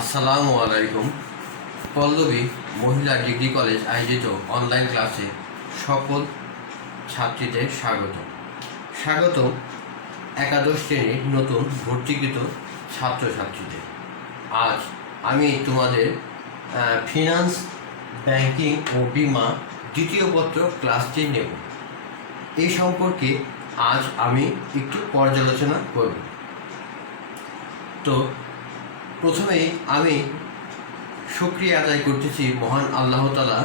আসসালামু আলাইকুম। পল্লবী মহিলা ডিগ্রি কলেজ আয়োজিত অনলাইন ক্লাসে সকল ছাত্রীদের স্বাগত একাদশ শ্রেণীর নতুন ভর্তিকৃত ছাত্রছাত্রীদের। আজ আমি তোমাদের ফিনান্স, ব্যাংকিং ও বিমা দ্বিতীয় পত্র ক্লাসটি নেব। এই সম্পর্কে আজ আমি একটু পর্যালোচনা করব। তো প্রথমেই আমি শুকরিয়া আদায় করতেছি মহান আল্লাহ তাআলা,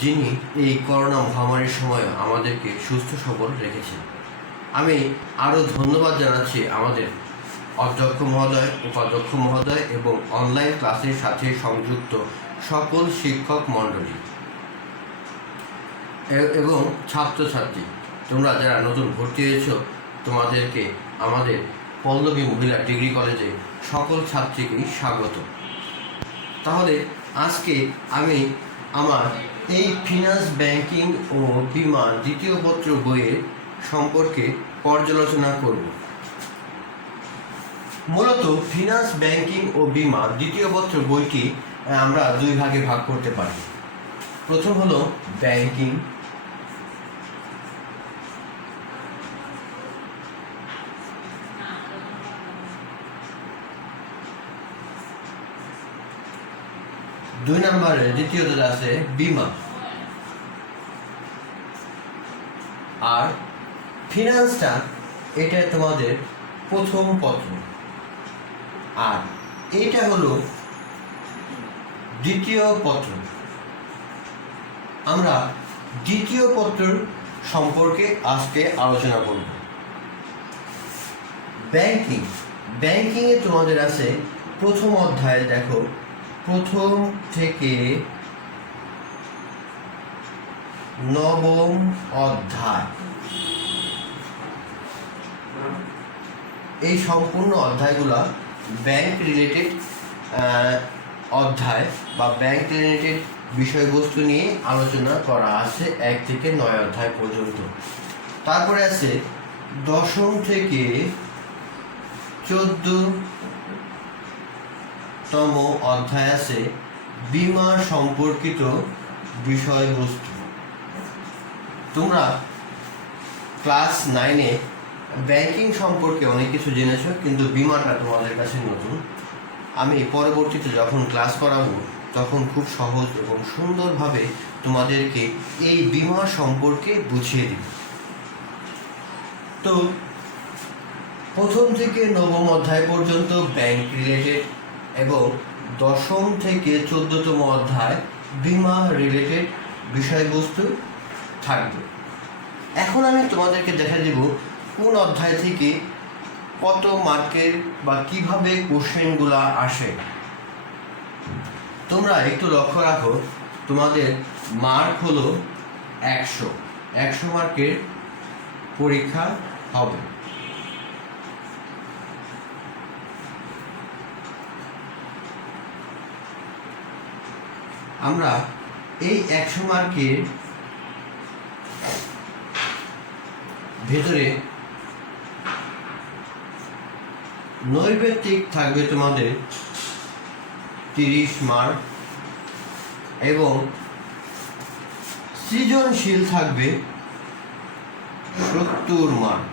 যিনি এই করোনা মহামারীর সময় আমাদেরকে সুস্থ সবল রেখেছেন। আমি আরও ধন্যবাদ জানাচ্ছি আমাদের অধ্যক্ষ মহোদয়, উপাধ্যক্ষ মহোদয় এবং অনলাইন ক্লাসের সাথে সংযুক্ত সকল শিক্ষক মণ্ডলী এবং ছাত্রছাত্রী। তোমরা যারা নতুন ভর্তি হয়েছ, তোমাদেরকে আমাদের পল্লবী মহিলা ডিগ্রি কলেজে সকল ছাত্রীকেই স্বাগত। তাহলে আজকে আমি আমার এই ফিনান্স, ব্যাংকিং ও বিমা দ্বিতীয় পত্র বইয়ের সম্পর্কে পর্যালোচনা করব। মূলত ফিনান্স, ব্যাংকিং ও বিমা দ্বিতীয় পত্র বইটি আমরা দুই ভাগে ভাগ করতে পারি। প্রথম হলো ব্যাংকিং, দুই নম্বরে দ্বিতীয়তে আছে বিমা, আর ফিনান্সটা এটা তোমাদের প্রথম পত্র, আর এটা হলো দ্বিতীয় পত্র। আমরা দ্বিতীয় পত্র সম্পর্কে আজকে আলোচনা করব। ব্যাংকিংয়ে তোমাদের আছে প্রথম অধ্যায়ে, দেখো প্রথম থেকে নবম অধ্যায়, এই সম্পূর্ণ অধ্যায়গুলো ব্যাংক রিলেটেড অধ্যায় বা ব্যাংক রিলেটেড বিষয়বস্তু নিয়ে আলোচনা করা আছে 1 থেকে 9 অধ্যায় পর্যন্ত। তারপরে আছে দশম থেকে 14তম অধ্যায় আছে বিমা সম্পর্কিত বিষয়বস্তু। তোমরা ক্লাস 9-এ ব্যাংকিং সম্পর্কে অনেক কিছু জেনেছো, কিন্তু বিমাটা তোমাদের কাছে নতুন। আমি পরবর্তীতে যখন ক্লাস করাবো তখন খুব সহজ এবং সুন্দরভাবে তোমাদেরকে এই বিমা সম্পর্কে বুঝিয়ে দিব। তো প্রথম থেকে নবম অধ্যায় পর্যন্ত ব্যাংক রিলেটেড এবং দশম থেকে 14তম অধ্যায় বিমা রিলেটেড বিষয়বস্তু থাকবে। এখন আমি তোমাদেরকে দেখা দেব কোন অধ্যায় থেকে কত মার্কের বা কিভাবে কোশ্চেনগুলো আসে। তোমরা একটু লক্ষ্য রাখো, তোমাদের মার্ক হলো 100 মার্কের পরীক্ষা হবে। আমরা এই 100 মার্কের ভেতরে নৈর্ব্যক্তিক থাকবে তোমাদের 30 মার্ক এবং সৃজনশীল থাকবে 70 মার্ক।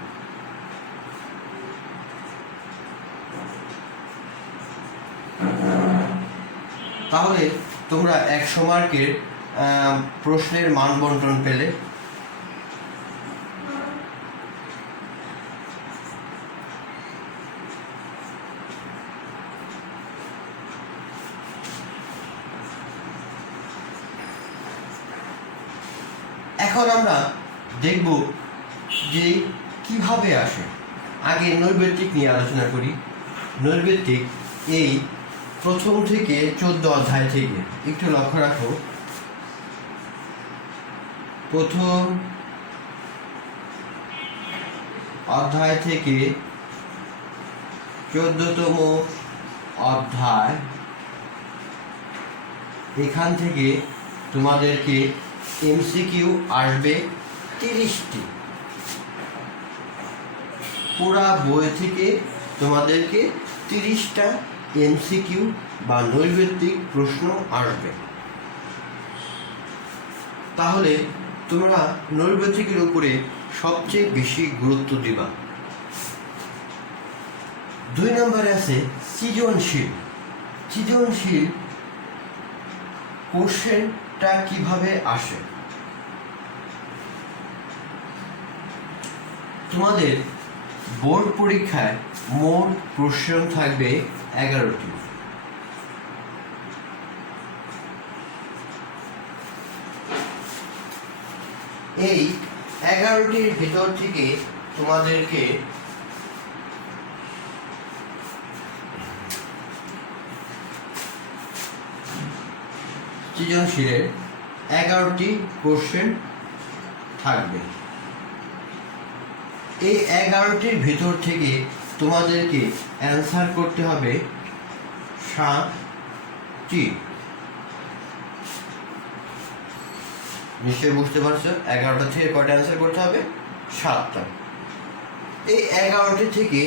তাহলে তোমরা 100 মার্কের প্রশ্নের মান বন্টন পেলে। এখন আমরা দেখব যে কিভাবে আসে। আগে নৈর্ব্যক্তিক নিয়ে আলোচনা করি। নৈর্ব্যক্তিক এই প্রথম থেকে 14 অধ্যায় থেকে, একটু লক্ষ্য রাখো, প্রথম অধ্যায় থেকে 14তম অধ্যায়, এখান থেকে তোমাদেরকে এমসিকিউ আসবে 30টি। পুরা বই থেকে তোমাদেরকে 30টা এমসিকিউ বা নৈর্ব্যক্তিক প্রশ্ন আসবে। তাহলে তোমরা নৈর্ব্যক্তিকের উপরে সবচেয়ে বেশি গুরুত্ব দিবা। 2 নম্বরে আছে সৃজনশীল। সৃজনশীল কোশ্চেনটা কিভাবে আসে? তোমাদের বোর্ড পরীক্ষায় মোট প্রশ্ন থাকবে 11টি। এই 11টির ভিতর থেকে তোমাদেরকে সৃজনশীলের 11টি কোশ্চেন থাকবে। এই 11টির ভিতর থেকে তোমাদেরকে অ্যান্সার করতে হবে 7টি। নিশ্চয়ই বুঝতে পারছো 11টা থেকে কয়টা অ্যান্সার করতে হবে? 7টা। এই 11টি থেকে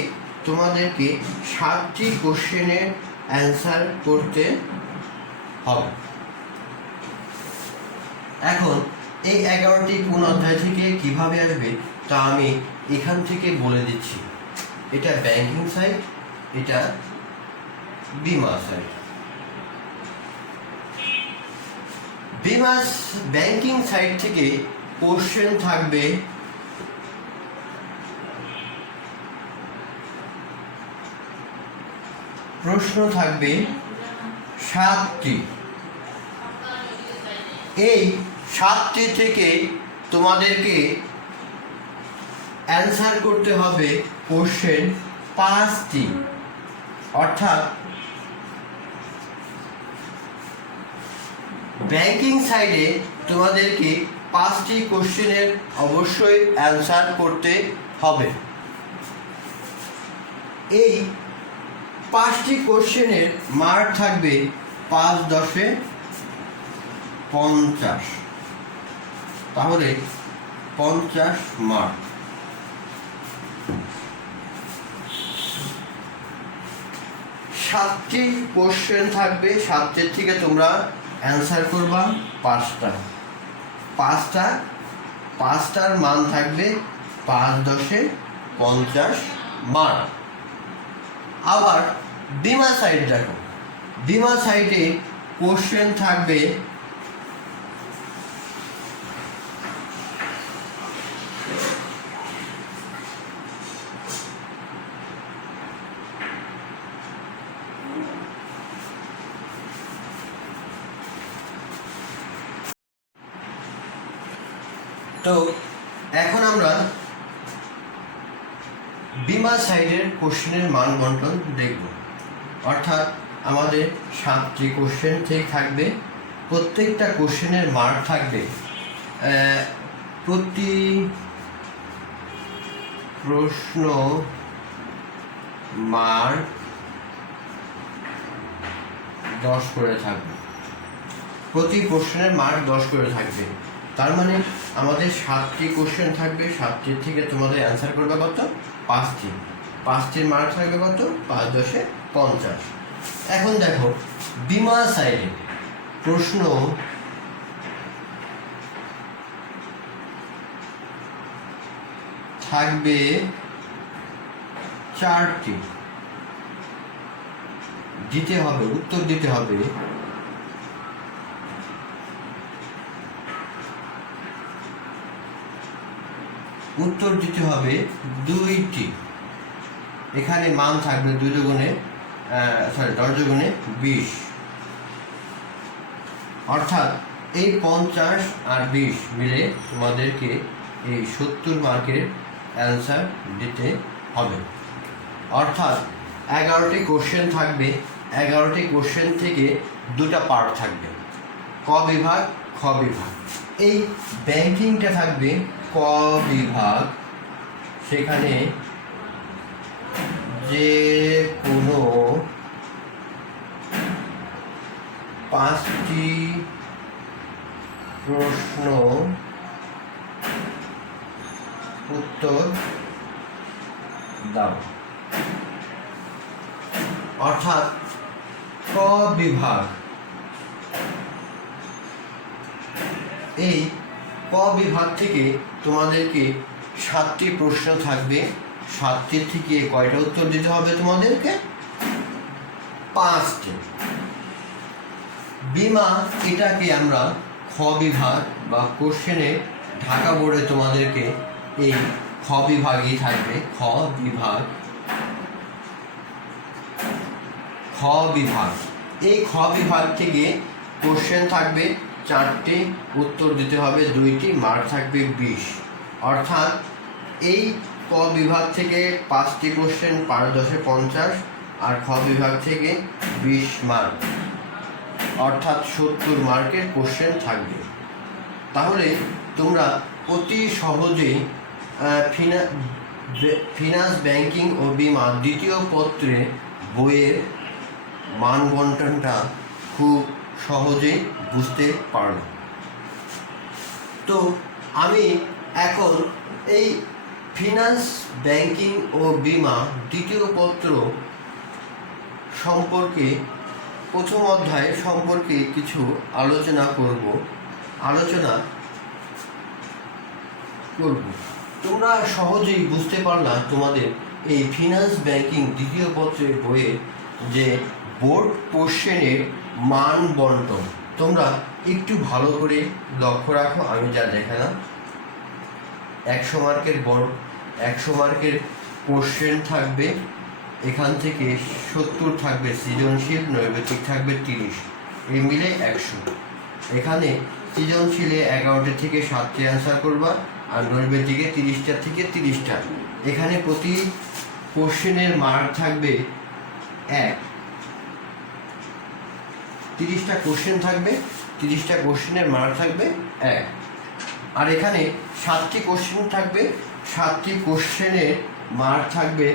তোমাদেরকে 7টি কোশ্চেনের অ্যান্সার করতে হবে। এখন এই 11টি কোন অধ্যায় থেকে কিভাবে আসবে তা আমি এখান থেকে বলে দিচ্ছি। এটা ব্যাংকিং সাইড, এটা বিমা সাইড। ব্যাংকিং সাইড থেকে কোশ্চেন থাকবে প্রশ্ন থাকবে 7টি। এই 7টি থেকে তোমাদেরকে অ্যান্সার করতে হবে কোশ্চেন 5টি। অর্থাৎ ব্যাংকিং সাইডে তোমাদেরকে 5টি কোশ্চেনের অবশ্যই অ্যান্সার করতে হবে। এই 5টি কোশ্চেনের মার্ক থাকবে 5 10 50। তাহলে 50 মার্ক। সাতটি কোশ্চেন থাকবে, 7টির থেকে তোমরা অ্যান্সার করবা 5টার মান থাকবে 5 10 50 মার্ক। আবার বিমা সাইড দেখো, বিমা সাইডে কোশ্চেন থাকবে তো এখন আমরা বিমা সাইডের কোশ্চেনের মান বন্টন দেখব। অর্থাৎ আমাদের 7টি কোশ্চেন ঠিক থাকবে, প্রত্যেকটা কোশ্চেনের মার্ক থাকবে প্রতি প্রশ্ন মার্ক 10 করে থাকবে। প্রতি প্রশ্নের মার্ক 10 করে থাকবে। তার মানে আমাদের 7টি কোশ্চেন থাকবে, 7টির থেকে তোমাদের অ্যান্সার করবে কত? 5টি। 5টির মার্ক থাকবে কত? 5 10 50। এখন দেখো বিমা সাইডে প্রশ্ন থাকবে 4টি। দিতে হবে, উত্তর দিতে হবে উত্তর দিতে হবে 2টি। এখানে মান থাকবে 2 দুগুণে 10 দুগুণে 20। অর্থাৎ এই 50 আর 20 মিলে তোমাদেরকে এই 70 মার্কের অ্যান্সার দিতে হবে। অর্থাৎ 11টি কোশ্চেন থাকবে, 11টি কোশ্চেন থেকে 2টা পার্ট থাকবে, ক বিভাগ খ বিভাগ। এই ব্যাংকিংটা থাকবে ক বিভাগ, সেখানে যে কোনো 5টি প্রশ্ন উত্তর দাও। অর্থাৎ ক বিভাগ। এই ক বিভাগ থেকে তোমাদেরকে 7টি প্রশ্ন থাকবে। 7টি থেকে কয়টা উত্তর দিতে হবে তোমাদেরকে? 5টি। বিমা এটাকে আমরা খ বিভাগ বা কোশ্চেনে ঢাকা বোর্ডে তোমাদেরকে এই খ বিভাগই থাকবে। খ বিভাগ। এই খ বিভাগ থেকে কোশ্চেন থাকবে 4টি, উত্তর দিতে হবে 2টি, মার্ক থাকবে 20। অর্থাৎ এই ক বিভাগ থেকে 5টি কোশ্চেন 5×10 50, আর খ বিভাগ থেকে 20 মার্ক, অর্থাৎ 70 মার্কের কোশ্চেন থাকবে। তাহলে তোমরা অতি সহজেই ফিনান্স, ব্যাংকিং ও বিমা দ্বিতীয় পত্রে বইয়ের মান বন্টনটা খুব সহজেই বুঝতে পারল। তো আমি এখন এই ফিনান্স, ব্যাংকিং ও বিমা দ্বিতীয় পত্র সম্পর্কে, প্রথম অধ্যায় সম্পর্কে কিছু আলোচনা করব। তোমরা সহজেই বুঝতে পারলা তোমাদের এই ফিনান্স, ব্যাংকিং দ্বিতীয় পত্রের বইয়ের যে বোর্ড কোশ্চেনের মান বন্টন। তোমরা একটু ভালো করে লক্ষ্য রাখো। আমি যা দেখালাম 100 মার্কের বোর্ড, 100 মার্কের কোশ্চেন থাকবে। এখান থেকে 70 থাকবে সৃজনশীল, নৈবেদিক থাকবে 30, এই মিলে 100। এখানে সৃজনশীলে 11টা থেকে 7টি অ্যান্সার করবা, আর নৈবেদিকে 30টা থেকে 30টা। এখানে প্রতি কোশ্চেনের মার্ক থাকবে 1। 30টা কোশ্চেন থাকবে, 30টা কোশ্চেনের মার্ক থাকবে 1। আর এখানে 7টি কোশ্চেন থাকবে, 7টি কোশ্চেনের মার্ক থাকবে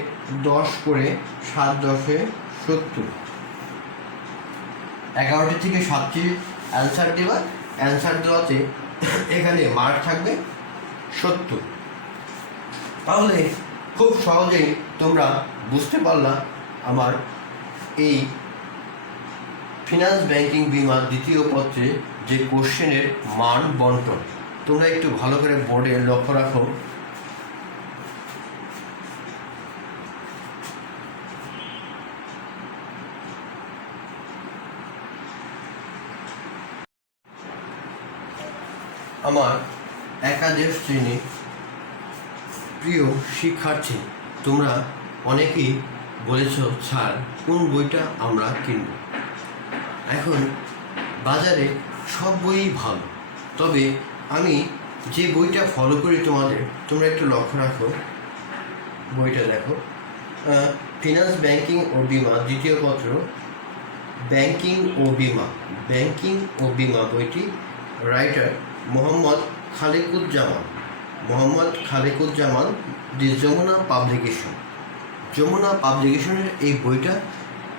10 করে, 7×10 70। 11টি থেকে 7টি অ্যান্সার দেওয়া, অ্যান্সার দেওয়াতে এখানে মার্ক থাকবে 70। তাহলে খুব সহজেই তোমরা বুঝতে পারলা আমার এই ফিনান্স, ব্যাংকিং, বিমা দ্বিতীয় পত্রে যে কোশ্চেনের মান বন্টন। তোমরা একটু ভালো করে বোর্ডে লক্ষ্য রাখো। আমার একাদশ শ্রেণীর প্রিয় শিক্ষার্থী, তোমরা অনেকেই বলেছ স্যার কোন বইটা আমরা কিনব। এখন বাজারে সব বইই ভালো, তবে আমি যে বইটা ফলো করি তোমরা একটু লক্ষ্য রাখো। বইটা দেখো, ফিনান্স, ব্যাংকিং ও বিমা দ্বিতীয় পত্র, ব্যাংকিং ও বিমা বইটি রাইটার মোহাম্মদ খালেকুজ্জামান, দি যমুনা পাবলিকেশনের এই বইটা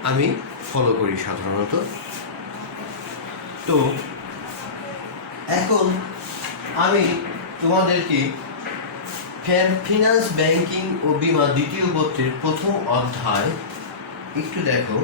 আমি ফলো করি সাধারণত। তো এখন আমি তোমাদেরকে ফিনান্স, ব্যাংকিং ও বিমা দ্বিতীয় পত্রের প্রথম অধ্যায় একটু দেখো।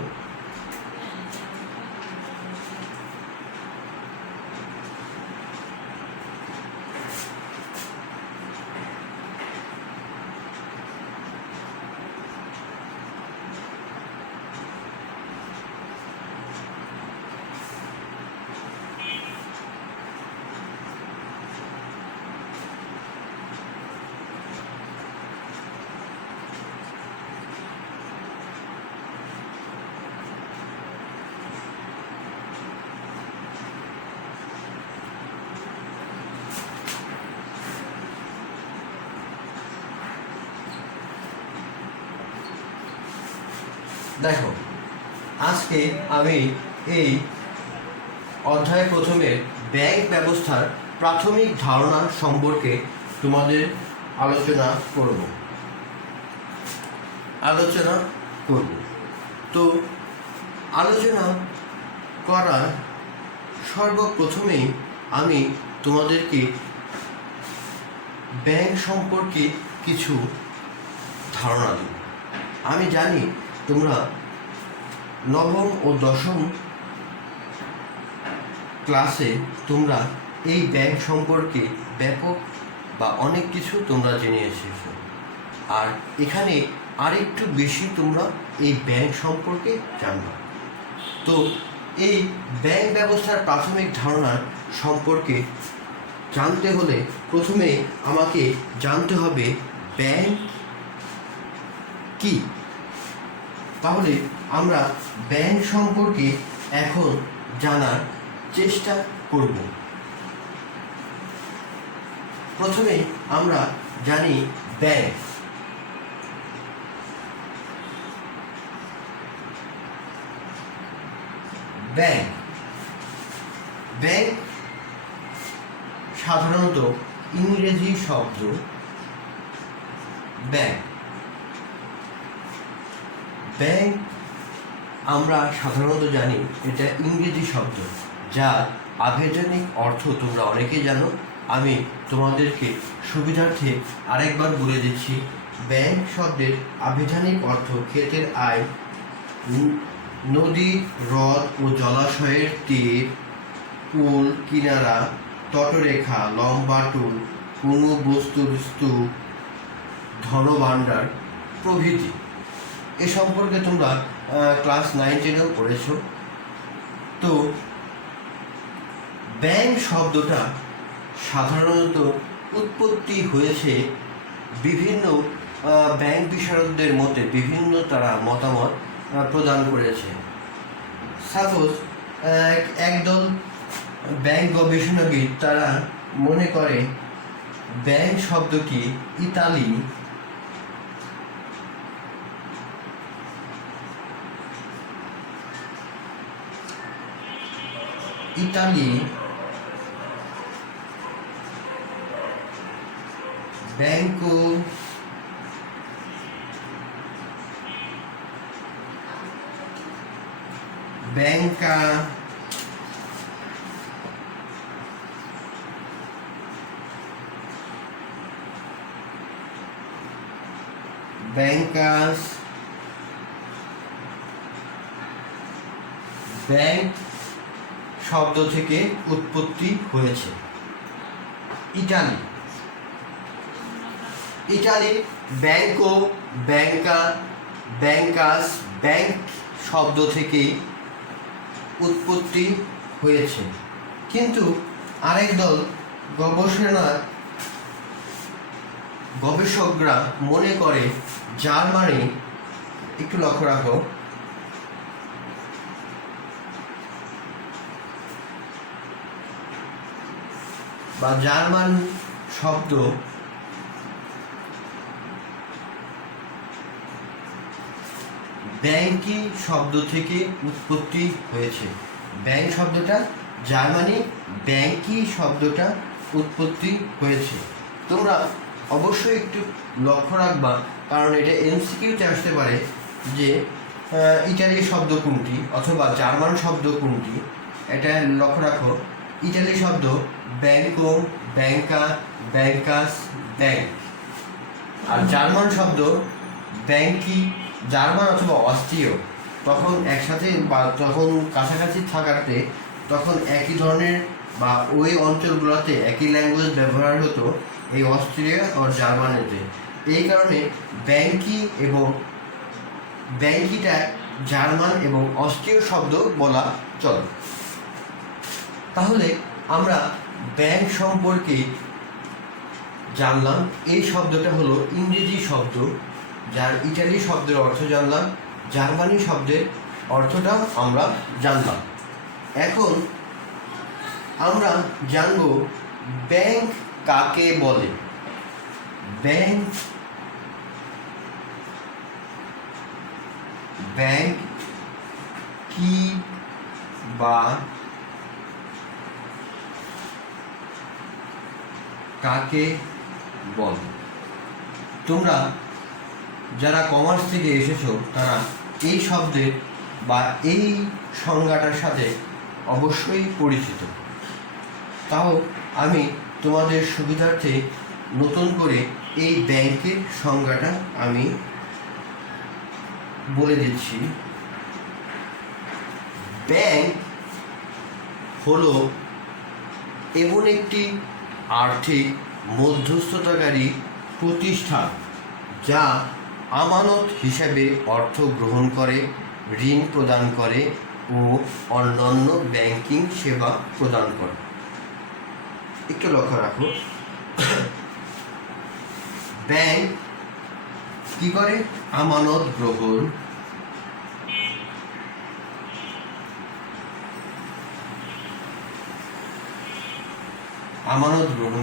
দেখো, আজকে আমি এই অধ্যায় প্রথমে ব্যাংক ব্যবস্থার প্রাথমিক ধারণা সম্পর্কে তোমাদের আলোচনা করব। তো আলোচনা করার সর্বপ্রথমেই আমি তোমাদেরকে ব্যাংক সম্পর্কে কিছু ধারণা দেব। আমি জানি তোমরা নবম ও দশম ক্লাসে তোমরা এই ব্যাংক সম্পর্কে ব্যাপক বা অনেক কিছু তোমরা জেনে এসেছো, আর এখানে আরেকটু বেশি তোমরা এই ব্যাংক সম্পর্কে জানবে। তো এই ব্যাংক ব্যবস্থার প্রাথমিক ধারণা সম্পর্কে জানতে হলে প্রথমে আমাকে জানতে হবে ব্যাংক কি। তাহলে আমরা ব্যাংক সম্পর্কে এখন জানার চেষ্টা করব। প্রথমে আমরা জানি ব্যাংক। ব্যাংক ব্যাংক সাধারণত ইংরেজি শব্দ। ব্যাংক ব্যাংক আমরা সাধারণত জানি এটা ইংরেজি শব্দ, যার আভেজনিক অর্থ তোমরা অনেকেই জানো। আমি তোমাদেরকে সুবিধার্থে আরেকবার বলে দিচ্ছি। ব্যাংক শব্দের আভেজনিক অর্থ ক্ষেতের আয়, নদী, হ্রদ ও জলাশয়ের তীর, পুল, কিনারা, তটরেখা, লম্বা টুল, কোনো বস্তুর স্তূপ, ধনভাণ্ডার প্রভৃতি। এ সম্পর্কে তোমরা ক্লাস 9-10-এও পড়েছ। তো ব্যাংক শব্দটা সাধারণত উৎপত্তি হয়েছে বিভিন্ন ব্যাংক বিশারদদের মধ্যে, বিভিন্ন তারা মতামত প্রদান করেছে। সাপোজ একদল ব্যাংক গবেষণাবিদ তারা মনে করে ব্যাংক শব্দটি ইতালি ব্যাংকো ব্যাংকা ব্যাংকাস ব্যাংক শব্দ থেকে উৎপত্তি হয়েছে। ইটালি ব্যাংকো, ব্যাংকা, ব্যাংকাস ব্যাংক শব্দ থেকে উৎপত্তি হয়েছে। কিন্তু আরেক দল গবেষকরা মনে করে জার্মানি, একটু লক্ষ্য রাখো, বা জার্মান শব্দ ব্যাংকি শব্দ থেকে উৎপত্তি হয়েছে। ব্যাংক শব্দটা জার্মানি, ব্যাংকি শব্দটা উৎপত্তি হয়েছে। তোমরা অবশ্যই একটু লক্ষ্য রাখবা, কারণ এটা এমসিকিউতে আসতে পারে যে ইটালি শব্দ কোনটি অথবা জার্মান শব্দ কোনটি। এটা লক্ষ্য রাখো। ইটালি শব্দ ব্যাংকো, ব্যাংকা, ব্যাংকাস ব্যাংক, আর জার্মান শব্দ ব্যাংকি। জার্মান অথবা অস্ট্রীয় তখন একসাথে বা তখন কাছাকাছি থাকাতে তখন একই ধরনের বা ওই অঞ্চলগুলোতে একই ল্যাঙ্গুয়েজ ব্যবহার হতো, এই অস্ট্রিয়া ও জার্মানিতে। এই কারণে ব্যাংকি এবং ব্যাংকিটা জার্মান এবং অস্ট্রীয় শব্দ বলা চলে। তাহলে আমরা ব্যাংক সম্পর্কে জানলাম। এই শব্দটা হলো ইংরেজি শব্দ, যার ইটালি শব্দের অর্থ জানলাম, জার্মানি শব্দের অর্থটা আমরা জানলাম। এখন আমরা জানব ব্যাংক কাকে বলে। ব্যাংক কি বা কাকে বলে? তোমরা যারা কমার্স থেকে এসেছো তারা এই শব্দের বা এই সংজ্ঞাটার সাথে অবশ্যই পরিচিত। তাও আমি তোমাদের সুবিধার্থে নতুন করে এই ব্যাংকের সংজ্ঞাটা আমি বলে দিচ্ছি। ব্যাংক হলো এমন একটি আর্থিক মধ্যস্থতাকারী প্রতিষ্ঠান যা আমানত হিসাবে অর্থ গ্রহণ করে, ঋণ প্রদান করে ও অন্যান্য ব্যাংকিং সেবা প্রদান করে। একটু লক্ষ্য রাখো, ব্যাংক কি করে? আমানত গ্রহণ,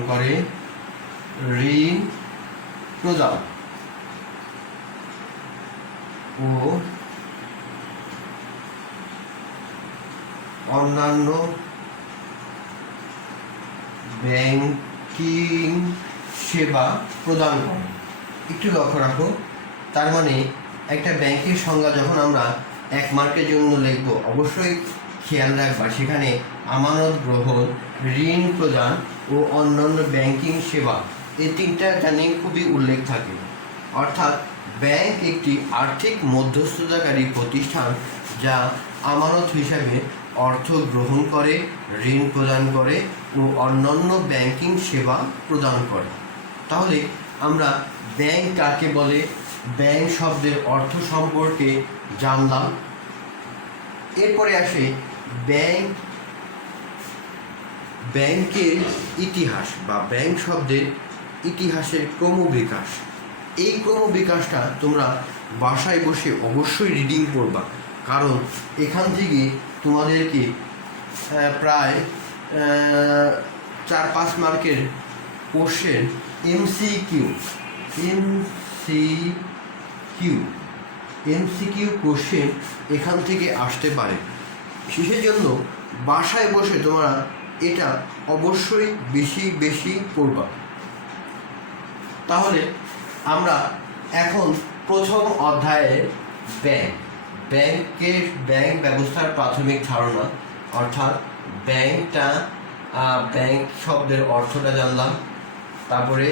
করে, ঋণ প্রদান ও অন্যান্য ব্যাংকিং সেবা প্রদান করে। একটু লক্ষ্য রাখো, তার মানে একটা ব্যাংকের সংজ্ঞা যখন আমরা 1 মার্কের জন্য লিখব, অবশ্যই খেয়াল রাখবা সেখানে আমানত গ্রহণ, ঋণ প্রদান ও অন্যান্য ব্যাংকিং সেবা এই 3টা জানি খুবই উল্লেখ থাকে। অর্থাৎ ব্যাংক একটি আর্থিক মধ্যস্থতাকারী প্রতিষ্ঠান যা আমানত হিসাবে অর্থ গ্রহণ করে, ঋণ প্রদান করে ও অন্যান্য ব্যাংকিং সেবা প্রদান করে। তাহলে আমরা ব্যাংক কাকে বলে, ব্যাংক শব্দের অর্থ সম্পর্কে জানলাম। এরপরে আসে ব্যাংকের ইতিহাস বা ব্যাংক শব্দের ইতিহাসের ক্রমবিকাশ। এই ক্রমবিকাশটা তোমরা বাসায় বসে অবশ্যই রিডিং করবা, কারণ এখান থেকে তোমাদেরকে প্রায় 4-5 মার্কের কোশ্চেন এমসিকিউ কোশ্চেন এখান থেকে আসতে পারে। সেই জন্য বাসায় বসে তোমরা এটা অবশ্যই বেশি পড়বা। তাহলে আমরা এখন প্রথম অধ্যায়ে ব্যাংক ব্যবস্থার প্রাথমিক ধারণা, অর্থাৎ ব্যাংক শব্দের অর্থটা জানলাম, তারপরে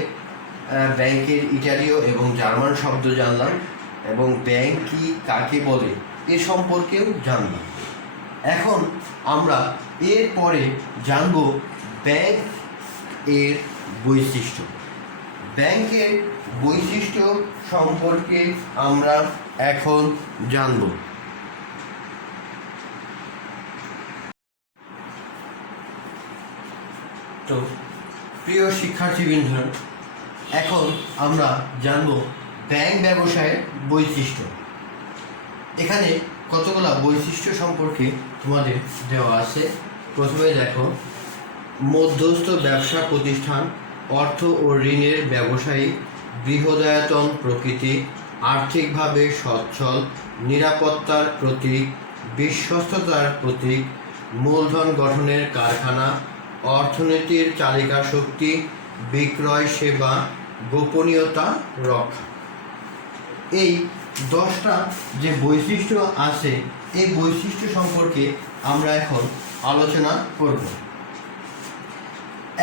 ব্যাংকের ইটালীয় এবং জার্মান শব্দ জানলাম, এবং ব্যাংক কি কাকে বলে এ সম্পর্কেও জানলাম। এখন আমরা এরপরে জানব ব্যাংক এর বৈশিষ্ট্য। ব্যাংকের বৈশিষ্ট্য সম্পর্কে আমরা এখন জানব। তো প্রিয় শিক্ষার্থীবৃন্দ, এখন আমরা জানব ব্যাংক ব্যবসায়ের বৈশিষ্ট্য। এখানে কতগুলো বৈশিষ্ট্য সম্পর্কে তোমাদের দেওয়া আছে। প্রথমে দেখো, মধ্যস্থ ব্যবসা প্রতিষ্ঠান, অর্থ ও ঋণের ব্যবসায়ী, বৃহদায়তন প্রকৃতি, আর্থিকভাবে সচ্ছল, নিরাপত্তার প্রতীক, বিশ্বস্ততার প্রতীক, মূলধন গঠনের কারখানা, অর্থনীতির চালিকা শক্তি, বিক্রয় সেবা, গোপনীয়তা রক্ষা। এই 10টা যে বৈশিষ্ট্য আছে, এই বৈশিষ্ট্য সম্পর্কে আমরা এখন আলোচনা করব।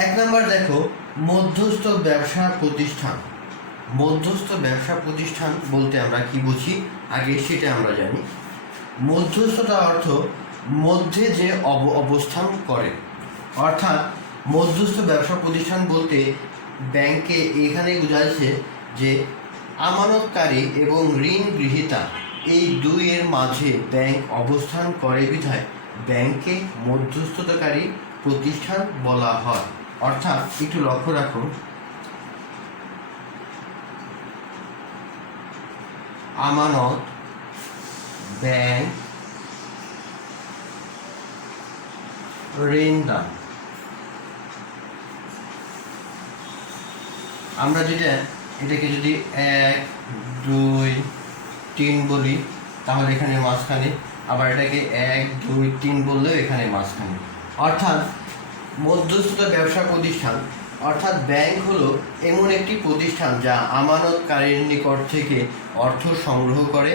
1 নম্বর দেখো, মধ্যস্থ ব্যবসা প্রতিষ্ঠান। মধ্যস্থ ব্যবসা প্রতিষ্ঠান বলতে আমরা কি বুঝি আগে সেটা আমরা জানি। মধ্যস্থতা অর্থ মধ্যে যে অবস্থান করে, অর্থাৎ মধ্যস্থ ব্যবসা প্রতিষ্ঠান বলতে ব্যাংকে এখানে বোঝাচ্ছে যে আমানতকারী এবং ঋণ গ্রহীতা এই দুইয়ের মাঝে ব্যাংক অবস্থান করে বিধায় ব্যাংকে মধ্যস্থতাকারী প্রতিষ্ঠান বলা হয়। অর্থাৎ একটু লক্ষ্য রাখো, আমানত, ব্যাংক, ঋণদান। আমরা এটাকে যদি 1, 2, 3 বলি তাহলে এখানে মাঝখানে, আবার এটাকে 1, 2, 3 বললেও এখানে মাঝখানে। অর্থাৎ মধ্যস্থতা ব্যবসা প্রতিষ্ঠান অর্থাৎ ব্যাংক হলো এমন একটি প্রতিষ্ঠান যা আমানতকারীর নিকট থেকে অর্থ সংগ্রহ করে,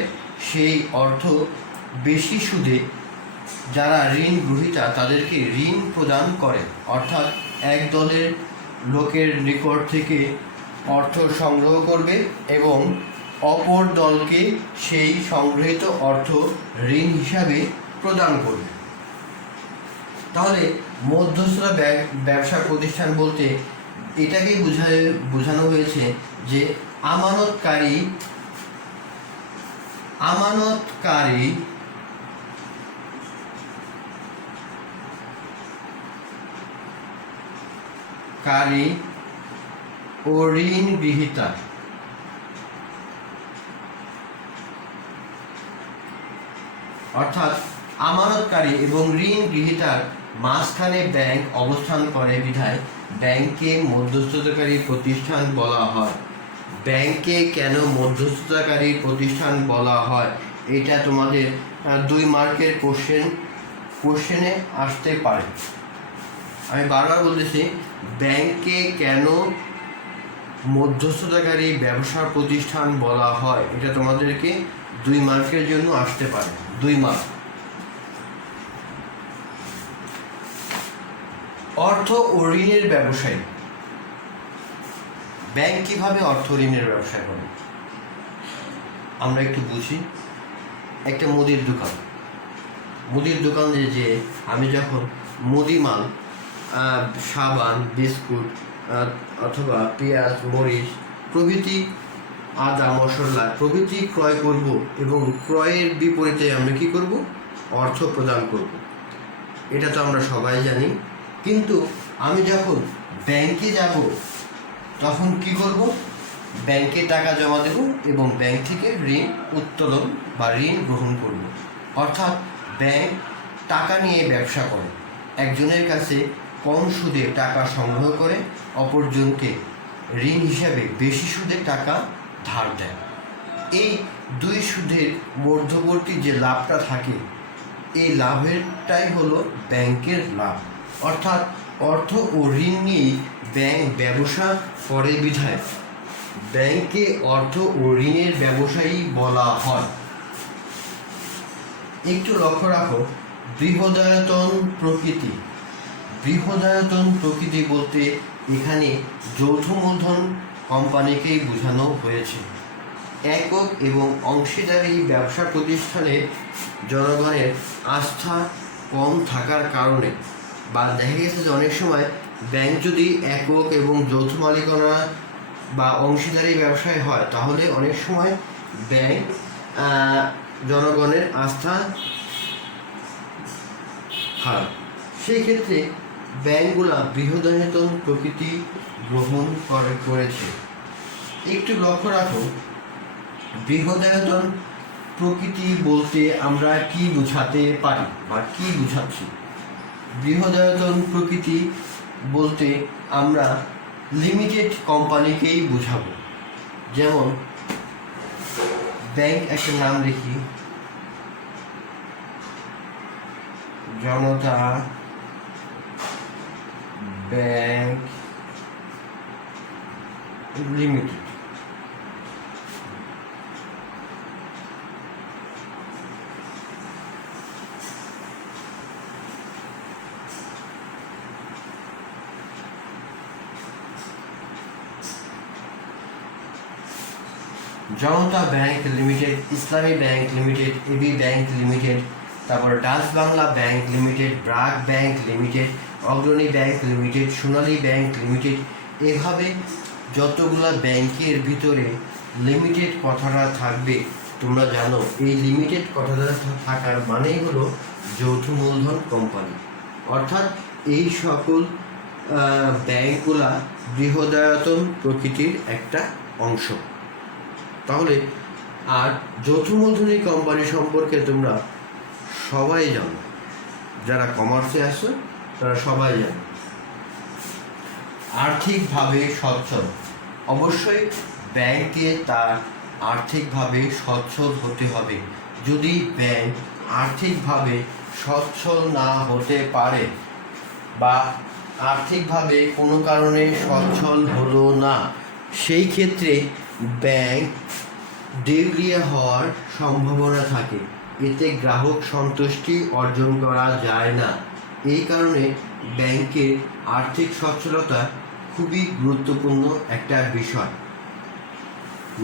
সেই অর্থ বেশি সুদে যারা ঋণ গ্রহীতা তাদেরকে ঋণ প্রদান করে। অর্থাৎ এক দলের লোকের নিকট থেকে অর্থ সংগ্রহ করবে এবং অপর দলকে সেই সংগৃহীত অর্থ ঋণ হিসাবে প্রদান করবে। তাহলে মধ্যস্থতা ব্যবসা প্রতিষ্ঠান বলতে এটাকেই বোঝানো হয়েছে যে আমানতকারী ও ঋণ গ্রহীতা অর্থাৎ আমানতকারী এবং ঋণ গ্রহীতার মাঝখানে ব্যাংক অবস্থান করে বিধায় ব্যাংককে মধ্যস্থতাকারী প্রতিষ্ঠান বলা হয়। ব্যাংকে কেন মধ্যস্থতাকারী প্রতিষ্ঠান বলা হয় এটা তোমাদের 2 মার্কের কোশ্চেনে আসতে পারে। আমি বারবার বলতেছি, ব্যাংকে কেন মধ্যস্থতাকারী ব্যবসা প্রতিষ্ঠান বলা হয় এটা তোমাদেরকে 2 মার্কের জন্য আসতে পারে, 2 মার্ক। অর্থ ও ঋণের ব্যবসায়ী। ব্যাংক কিভাবে অর্থ ঋণের ব্যবসা করে আমরা একটু বুঝি। একটা মুদির দোকান যে আমি যখন মুদি মাল, সাবান, বিস্কুট অথবা পেঁয়াজ, মরিচ প্রভৃতি, আদা, মশলা প্রভৃতি ক্রয় করব এবং ক্রয়ের বিপরীতে আমরা কি করব? অর্থ প্রদান করব। এটা তো আমরা সবাই জানি। কিন্তু আমি যখন ব্যাংকে যাব তখন কি করব? ব্যাংকে টাকা জমা দেব এবং ব্যাংক থেকে ঋণ উত্তোলন বা ঋণ গ্রহণ করব। অর্থাৎ ব্যাংক টাকা নিয়ে ব্যবসা করে, একজনের কাছে কম সুদে টাকা সংগ্রহ করে অপরজনকে ঋণ হিসাবে বেশি সুদে টাকা ধার দেয়। এই 2 সুদের মধ্যবর্তী যে লাভটা থাকে, এই লাভেরটাই হলো ব্যাংকের লাভ। অর্থাৎ অর্থ ও ঋণ নিয়ে ব্যাংক ব্যবসা করে বিধায় ব্যাংকে অর্থ ও ঋণের ব্যবসায়ী বলা হয়। একটু লক্ষ্য রাখো, বৃহদায়তন প্রকৃতি বলতে এখানে যৌথ মূলধন কোম্পানিকেই বোঝানো হয়েছে। একক এবং অংশীদারি ব্যবসা প্রতিষ্ঠানে জনগণের আস্থা কম থাকার কারণে, বা দেখা গেছে যে অনেক সময় ব্যাংক যদি একক এবং যৌথ মালিকানা বা অংশীদারি ব্যবসায় হয় তাহলে অনেক সময় ব্যাংক জনগণের আস্থা হারায়। সেই ক্ষেত্রে ব্যাংকগুলা বৃহদায়তন প্রকৃতি গ্রহণ করেছে। একটু লক্ষ্য রাখো, বৃহদায়তন প্রকৃতি বলতে আমরা কি বোঝাতে পারি বা কি বোঝাচ্ছি? বৃহদায়তন প্রকৃতি বলতে আমরা লিমিটেড কোম্পানিকেই বোঝাবো। যেমন ব্যাংক, একটা নাম লিখি, Janata bank limited. Janata bank limited, Islami bank limited, AB bank limited, তারপর Dutch Bangla bank limited, BRAC bank limited, Agrani bank limited, Sonali bank limited. এভাবে যতগুলো ব্যাংকের ভিতরে লিমিটেড কথাটা থাকবে, তোমরা জানো এই লিমিটেড কথাটা থাকার মানেই হলো যৌথ মূলধন কোম্পানি। অর্থাৎ এই সকল ব্যাংকগুলা বৃহদায়তন প্রকৃতির একটা অংশ। তাহলে আর যৌথ মূলধনী কোম্পানি সম্পর্কে তোমরা সবাই জানো, যারা কমার্সে আসো তারা সবাই জানো। আর্থিকভাবে সচ্ছল, অবশ্যই ব্যাংকে তার আর্থিকভাবে সচ্ছল হতে হবে। যদি ব্যাংক আর্থিকভাবে সচ্ছল না হতে পারে বা আর্থিকভাবে কোনো কারণে সচ্ছল হলো না, সেই ক্ষেত্রে ব্যাংক দেউলিয়া হওয়ার সম্ভাবনা থাকে। এতে গ্রাহক সন্তুষ্টি অর্জন করা যায় না। এই কারণে ব্যাংকের আর্থিক সচ্ছলতা খুবই গুরুত্বপূর্ণ একটা বিষয়।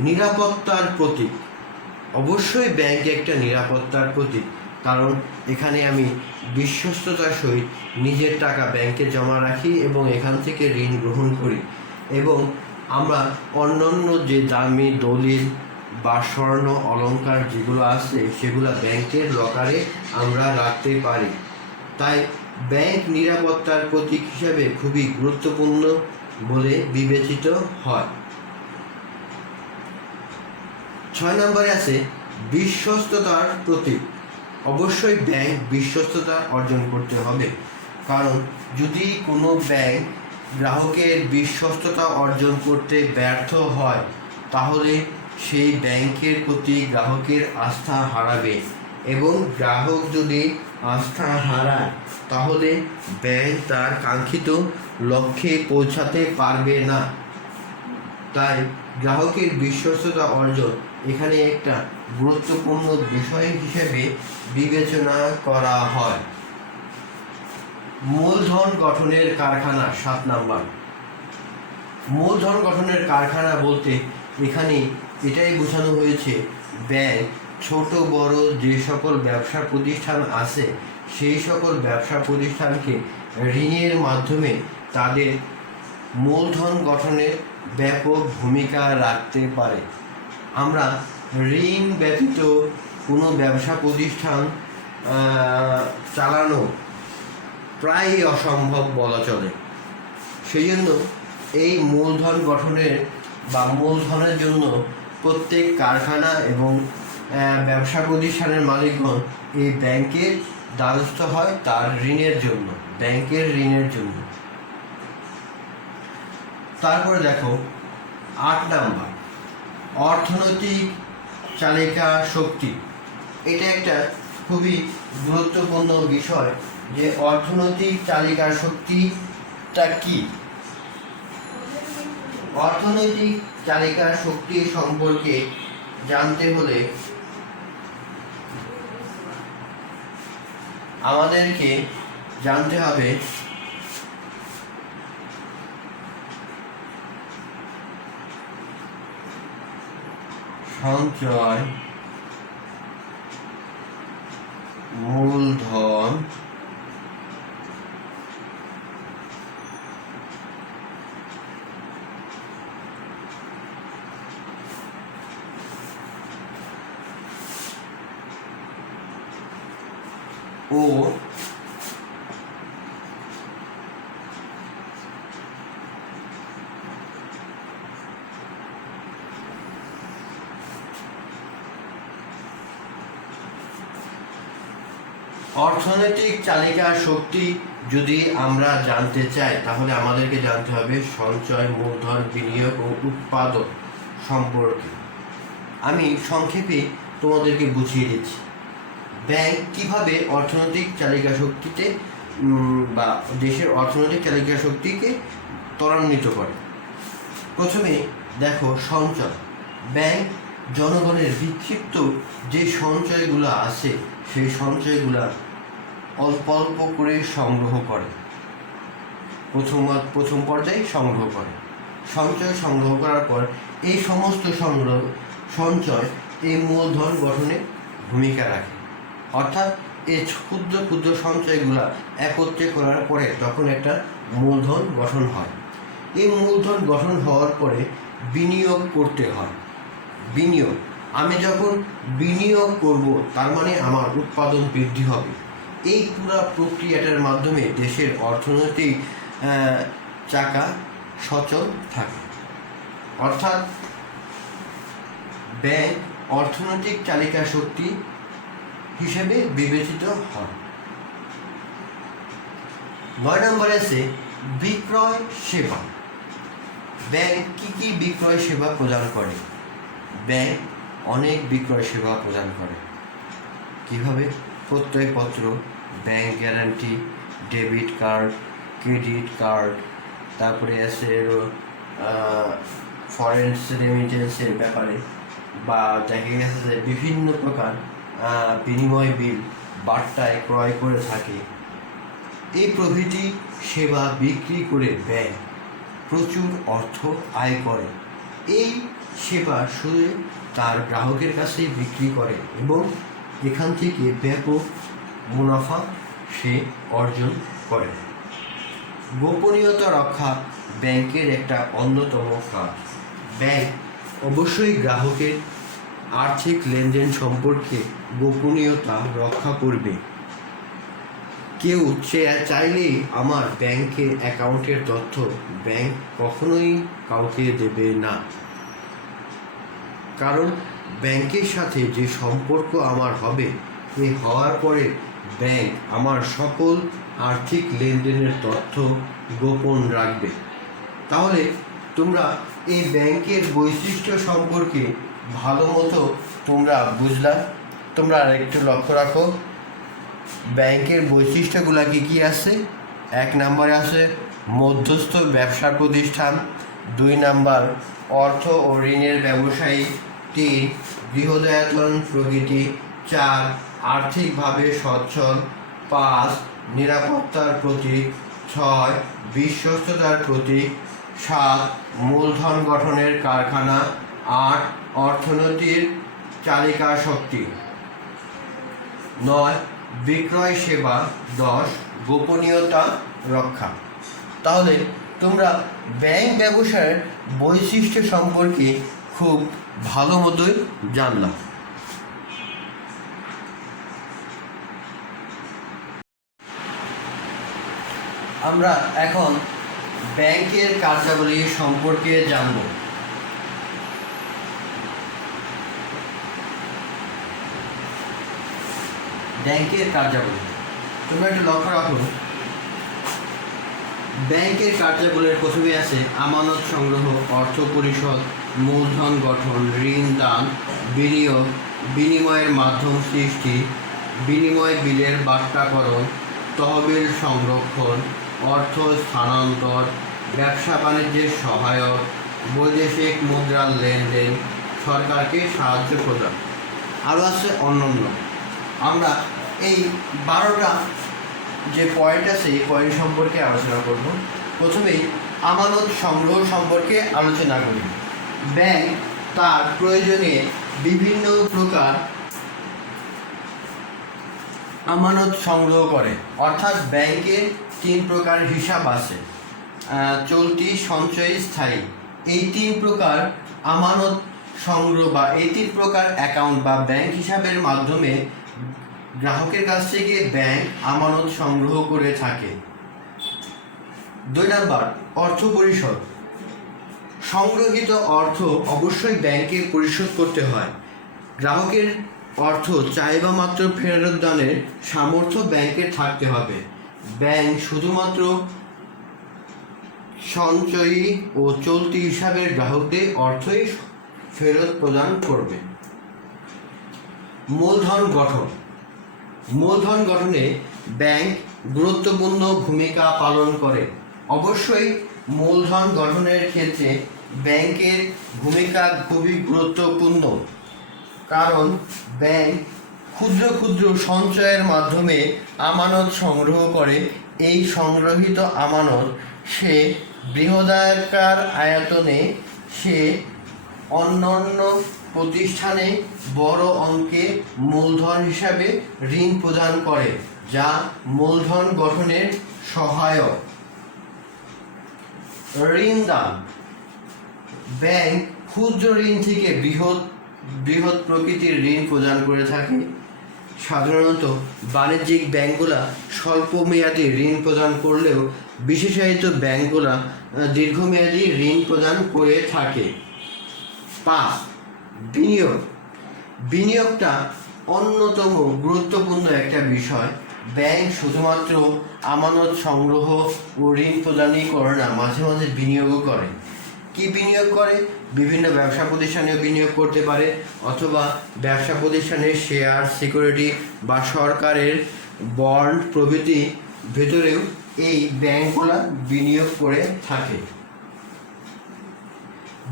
নিরাপত্তার প্রতীক, অবশ্যই ব্যাংক একটা নিরাপত্তার প্রতীক। কারণ এখানে আমি বিশ্বস্ততার সহিত নিজের টাকা ব্যাংকে জমা রাখি এবং এখান থেকে ঋণ গ্রহণ করি, এবং আমরা অন্যান্য যে দামি দলিল বা স্বর্ণ অলংকার যেগুলো আছে সেগুলো ব্যাংকের লকারে আমরা রাখতে পারি। তাই ব্যাংক নিরাপত্তার প্রতীক হিসাবে খুবই গুরুত্বপূর্ণ বলে বিবেচিত হয়। 6 নম্বরে আছে বিশ্বস্ততার প্রতীক। অবশ্যই ব্যাংক বিশ্বস্ততা অর্জন করতে হবে, কারণ যদি কোনো ব্যাংক গ্রাহকের বিশ্বস্ততা অর্জন করতে ব্যর্থ হয় তাহলে সেই ব্যাংকের প্রতি গ্রাহকের আস্থা হারাবে, এবং গ্রাহক যদি আস্থা হারায় তাহলে ব্যাংক তার কাঙ্ক্ষিত লক্ষ্যে পৌঁছাতে পারবে না। তাই গ্রাহকের বিশ্বস্ততা অর্জন এখানে একটা গুরুত্বপূর্ণ বিষয় হিসেবে বিবেচনা করা হয়। মূলধন গঠনের কারখানা 7 নাম্বার। মূলধন গঠনের কারখানা বলতে এখানে এটাই বোঝানো হয়েছে, ব্যাংক ছোট বড় যে সকল ব্যবসা প্রতিষ্ঠান আছে সেই সকল ব্যবসা প্রতিষ্ঠানকে ঋণের মাধ্যমে তাদের মূলধন গঠনে ব্যাপক ভূমিকা রাখতে পারে। আমরা ঋণ ব্যতীত কোনো ব্যবসা প্রতিষ্ঠান চালানো প্রায় অসম্ভব বলা চলে। সেই জন্য এই মূলধন গঠনের বা মূলধনের জন্য প্রত্যেক কারখানা এবং ব্যবসা প্রতিষ্ঠানের মালিকগণ এই ব্যাংকের দ্বারস্থ হয় তার ঋণের জন্য, ব্যাংকের ঋণের জন্য। তারপরে দেখো 8 নাম্বার, অর্থনৈতিক চালিকা শক্তি। এটা একটা খুবই গুরুত্বপূর্ণ বিষয় যে অর্থনৈতিক চালিকা শক্তিটা কি। অর্থনৈতিক চালিকা শক্তি সম্পর্কে জানতে হলে আমাদেরকে জানতে হবে সঞ্চয়, মূলধন, ও অর্থনৈতিক চালিকা শক্তি যদি আমরা জানতে চাই তাহলে আমাদেরকে জানতে হবে সঞ্চয়, মূলধন, বিনিয়োগ ও উৎপাদন সম্পর্কে। আমি সংক্ষেপে তোমাদেরকে বুঝিয়ে দিচ্ছি ব্যাংক কিভাবে অর্থনৈতিক চালিকা শক্তিতে বা দেশের অর্থনৈতিক চালিকা শক্তিকে ত্বরান্বিত করে। প্রথমে দেখো সঞ্চয়। ব্যাংক জনগণের বিক্ষিপ্ত যে সঞ্চয়গুলো আছে সেই সঞ্চয়গুলো অল্প অল্প করে সংগ্রহ করে, প্রথম পর্যায়ে সংগ্রহ করে। সঞ্চয় সংগ্রহ করার পর এই সমস্ত সঞ্চয় এই মূলধন গঠনে ভূমিকা রাখে, অর্থাৎ এই ক্ষুদ্র ক্ষুদ্র সঞ্চয়গুলো একত্রে করার পরে তখন একটা মূলধন গঠন হয়। এই মূলধন গঠন হওয়ার পরে বিনিয়োগ করতে হয়। বিনিয়োগ, আমি যখন বিনিয়োগ করব তার মানে আমার উৎপাদন বৃদ্ধি হবে। এই পুরো প্রক্রিয়াটার মাধ্যমে দেশের অর্থনৈতিক চাকা সচল থাকে। অর্থাৎ ব্যাংক অর্থনৈতিক চালিকা শক্তি হিসেবে বিবেচিত হয়। 9 নম্বরে আছে বিক্রয় সেবা। ব্যাংক কি বিক্রয় সেবা প্রদান করে? ব্যাংক অনেক বিক্রয় সেবা প্রদান করে। কিভাবে? প্রত্যয়পত্র, bank guarantee, debit card, credit card, তারপরে আছে ফরেন রেমিটেন্সের ব্যাপারে, বা দেখা গেছে যে বিভিন্ন প্রকার বিনিময় বিল বার্তায় ক্রয় করে থাকে। এই প্রভৃতি সেবা বিক্রি করে ব্যাংক প্রচুর অর্থ আয় করে। এই সেবা শুধু তার গ্রাহকের কাছেই বিক্রি করে এবং এখান থেকে ব্যাপক মুনাফা সে অর্জন করে। গোপনীয়তা রক্ষা ব্যাংকের একটা অন্যতম কাজ। ব্যাংক অবশ্যই গ্রাহকের আর্থিক লেনদেন সম্পর্কে গোপনীয়তা রক্ষা করবে। কেউ চাইলেই আমার ব্যাংকের অ্যাকাউন্টের তথ্য ব্যাংক কখনোই কাউকে দেবে না, কারণ ব্যাংকের সাথে যে সম্পর্ক আমার হবে, এই হওয়ার পরে ব্যাংক আমার সকল আর্থিক লেনদেনের তথ্য গোপন রাখবে। তাহলে তোমরা এই ব্যাংকের বৈশিষ্ট্য সম্পর্কে ভালো মতো তোমরা বুঝলা। তোমরা একটু লক্ষ্য রাখো ব্যাংকের বৈশিষ্ট্যগুলো কী আছে। 1 নম্বরে আছে মধ্যস্থ ব্যবসা প্রতিষ্ঠান, 2 নম্বর অর্থ ও ঋণের ব্যবসায়ী, 3 বৃহদায়তন প্রকৃতি, 4 আর্থিকভাবে সচ্ছল, 5 নিরাপত্তার প্রতীক, 6 বিশ্বস্ততার প্রতীক, 7 মূলধন গঠনের কারখানা, 8 অর্থনীতির চালিকা শক্তি, 9 বিক্রয় সেবা, 10 গোপনীয়তা রক্ষা। তাহলে তোমরা ব্যাংক ব্যবসার বৈশিষ্ট্য সম্পর্কে খুব ভালো মতোই জানলাম। আমরা এখন ব্যাংকের কার্যাবলী সম্পর্কে জানব। ব্যাংকের কার্যাবলী তোমরা একটু লক্ষ্য রাখো। ব্যাংকের কার্যাবলীর প্রথমে আছে আমানত সংগ্রহ, অর্থ পরিশোধ, মূলধন গঠন, ঋণ দান, বিনিয়োগ, বিনিময়ের মাধ্যম সৃষ্টি, বিনিময় বিলের বাট্টাকরণ, তহবিল সংরক্ষণ, অর্থ স্থানান্তর, ব্যবসা বাণিজ্যের সহায়ক, বৈদেশিক মুদ্রার লেনদেন, সরকারকে সাহায্য প্রদান। আরও আছে অন্যান্য। আমরা এই 12টা যে পয়েন্ট আছে এই পয়েন্ট সম্পর্কে আলোচনা করব। প্রথমেই আমানত সংগ্রহ সম্পর্কে আলোচনা করি। ব্যাংক তার প্রয়োজনে বিভিন্ন প্রকার আমানত সংগ্রহ করে, অর্থাৎ ব্যাংকের 3 প্রকার হিসাব আছে, চলতি, সঞ্চয়ী, স্থায়ী। এই 3 প্রকার আমানত সংগ্রহ বা এই 3 প্রকার অ্যাকাউন্ট বা ব্যাংক হিসাবের মাধ্যমে গ্রাহকের কাছ থেকে ব্যাংক আমানত সংগ্রহ করে থাকে। 2 নম্বর অর্থ পরিশোধ। সংগ্রহীত অর্থ অবশ্যই ব্যাংকে পরিশোধ করতে হয়। গ্রাহকের অর্থ চাইবা মাত্র ফেরত দানের সামর্থ্য ব্যাংকের থাকতে হবে। ব্যাংক শুধুমাত্র সঞ্চয়ী ও চলতি হিসাবের গ্রাহকদের অর্থই ফেরত প্রদান করবে। মূলধন গঠন। মূলধন গঠনে ব্যাংক গুরুত্বপূর্ণ ভূমিকা পালন করে। অবশ্যই মূলধন গঠনের ক্ষেত্রে ব্যাংকের ভূমিকা খুবই গুরুত্বপূর্ণ, কারণ ব্যাংক ক্ষুদ্র ক্ষুদ্র সঞ্চয়ের মাধ্যমে আমানত সংগ্রহ করে। এই সংগ্রহীত আমানত সে বৃহদাকার আয়তনে সে অন্যান্য প্রতিষ্ঠানে বড় অঙ্কের মূলধন হিসাবে ঋণ প্রদান করে, যা মূলধন গঠনের সহায়ক। ঋণ দান। ব্যাংক ক্ষুদ্র ঋণ থেকে বৃহৎ প্রকৃতির ঋণ প্রদান করে থাকে। সাধারণত বাণিজ্যিক ব্যাংকগুলা স্বল্প মেয়াদী ঋণ প্রদান করলেও বিশেষায়িত ব্যাংকগুলা দীর্ঘমেয়াদী ঋণ প্রদান করে থাকে। 5 বিনিয়োগ। বিনিয়োগটা অন্যতম গুরুত্বপূর্ণ একটা বিষয়। ব্যাংক শুধুমাত্র আমানত সংগ্রহ ও ঋণ প্রদানই করে না, মাঝে মাঝে বিনিয়োগও করে। কি বিনিয়োগ করে? বিভিন্ন ব্যবসা প্রতিষ্ঠানেও বিনিয়োগ করতে পারে, অথবা ব্যবসা প্রতিষ্ঠানের শেয়ার, সিকিউরিটি বা সরকারের বন্ড প্রভৃতি ভেতরেও এই ব্যাংকগুলো বিনিয়োগ করে থাকে।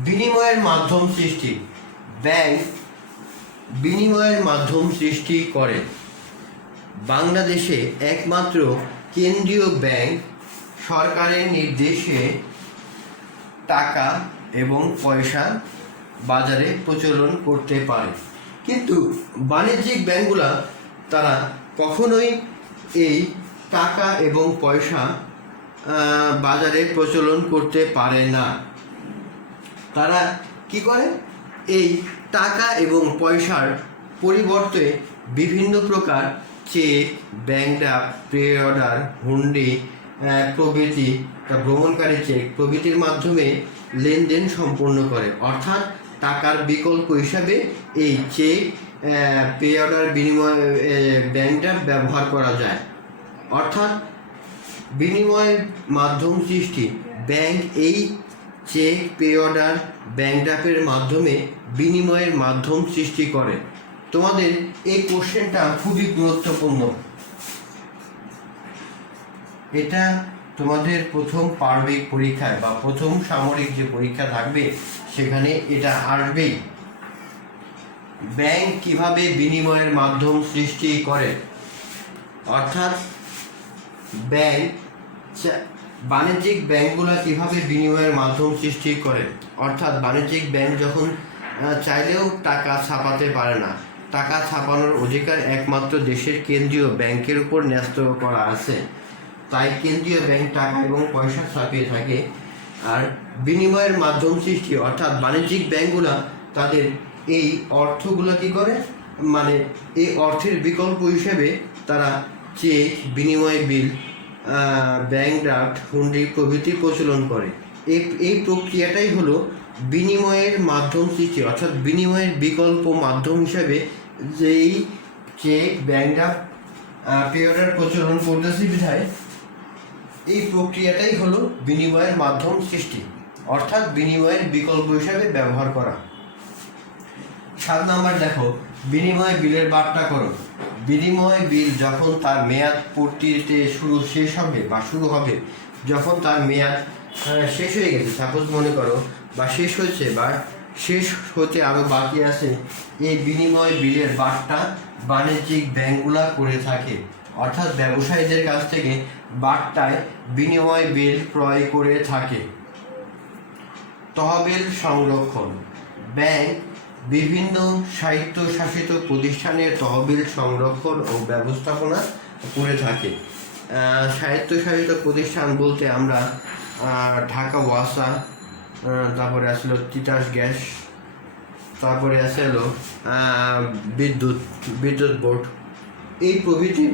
বিনিময়ের মাধ্যম সৃষ্টি। ব্যাংক বিনিময়ের মাধ্যম সৃষ্টি করে। বাংলাদেশে একমাত্র কেন্দ্রীয় ব্যাংক সরকারের নির্দেশে টাকা এবং পয়সা বাজারে প্রচলন করতে পারে। কিন্তু বাণিজ্যিক ব্যাংকগুলা তারা কখনোই এই টাকা এবং পয়সা বাজারে প্রচলন করতে পারে না। তারা কি করে? এই টাকা এবং পয়সার পরিবর্তে বিভিন্ন প্রকার cheque, bank draft, pay order, হুন্ডি প্রভৃতি, ভ্রমণকারী চেক প্রভৃতির মাধ্যমে লেনদেন সম্পন্ন করে। অর্থাৎ টাকার বিকল্প হিসাবে এই চেক, পে অর্ডার বিনিময় ব্যাংক ড্রাফট ব্যবহার করা যায়। অর্থাৎ বিনিময়ের মাধ্যম সৃষ্টি। ব্যাংক এই চেক, পে অর্ডার, ব্যাংক ড্রাফটের মাধ্যমে বিনিময়ের মাধ্যম সৃষ্টি করে। তোমাদের এই কোশ্চেনটা খুবই গুরুত্বপূর্ণ। এটা তোমাদের প্রথম পার্বিক পরীক্ষায় বা প্রথম সামরিক যে পরীক্ষা থাকবে সেখানে এটা আসবেই। ব্যাংক কিভাবে বিনিময়ের মাধ্যম সৃষ্টি করে? অর্থাৎ ব্যাংক, বাণিজ্যিক ব্যাংকগুলো কিভাবে বিনিময়ের মাধ্যম সৃষ্টি করে? অর্থাৎ বাণিজ্যিক ব্যাংক যখন চাইলেও টাকা ছাপাতে পারে না, টাকা ছাপানোর অধিকার একমাত্র দেশের কেন্দ্রীয় ব্যাংকের উপর ন্যস্ত করা আছে, তাই কেন্দ্রীয় ব্যাংক টাকা এবং পয়সা ছাপিয়ে থাকে। আর বিনিময়ের মাধ্যম সৃষ্টি অর্থাৎ বাণিজ্যিক ব্যাংকগুলো তাদের এই অর্থগুলো কি করে, মানে এই অর্থের বিকল্প হিসেবে তারা চেক, বিনিময় বিল, ব্যাংক ড্রাফট, হুন্ডি প্রভৃতি প্রচলন করে। এই প্রক্রিয়াটাই হলো বিনিময়ের মাধ্যম সৃষ্টি। অর্থাৎ বিনিময়ের বিকল্প মাধ্যম হিসাবে যেই check, bank draft, pay order প্রচলন করতেছে বিধায় এই প্রক্রিয়াটাই হলো বিনিময়ের মাধ্যম সৃষ্টি, অর্থাৎ বিনিময়ের বিকল্প হিসাবে ব্যবহার করা। 7 নাম্বার দেখো, বিনিময় বিলের বার্তা করো। বিনিময় বিল যখন তার মেয়াদ পূর্তিতে শুরু হবে, যখন তার মেয়াদ শেষ হয়ে গেছে, সাপোজ মনে করো বা শেষ হয়েছে বা শেষ হতে আরও বাকি আছে, এই বিনিময় বিলের বার্তা বাণিজ্যিক ব্যাংকগুলা করে থাকে। অর্থাৎ ব্যবসায়ীদের কাছ থেকে বার্তায় বিনিময় বিল ক্রয় করে থাকে। তহবিল সংরক্ষণ। ব্যাংক বিভিন্ন স্বায়ত্তশাসিত প্রতিষ্ঠানের তহবিল সংরক্ষণ ও ব্যবস্থাপনা করে থাকে। স্বায়ত্তশাসিত প্রতিষ্ঠান বলতে আমরা ঢাকা ওয়াসা, তারপরে আসলো তিতাস গ্যাস, তারপরে আসলো বিদ্যুৎ বোর্ড, এই প্রভৃতি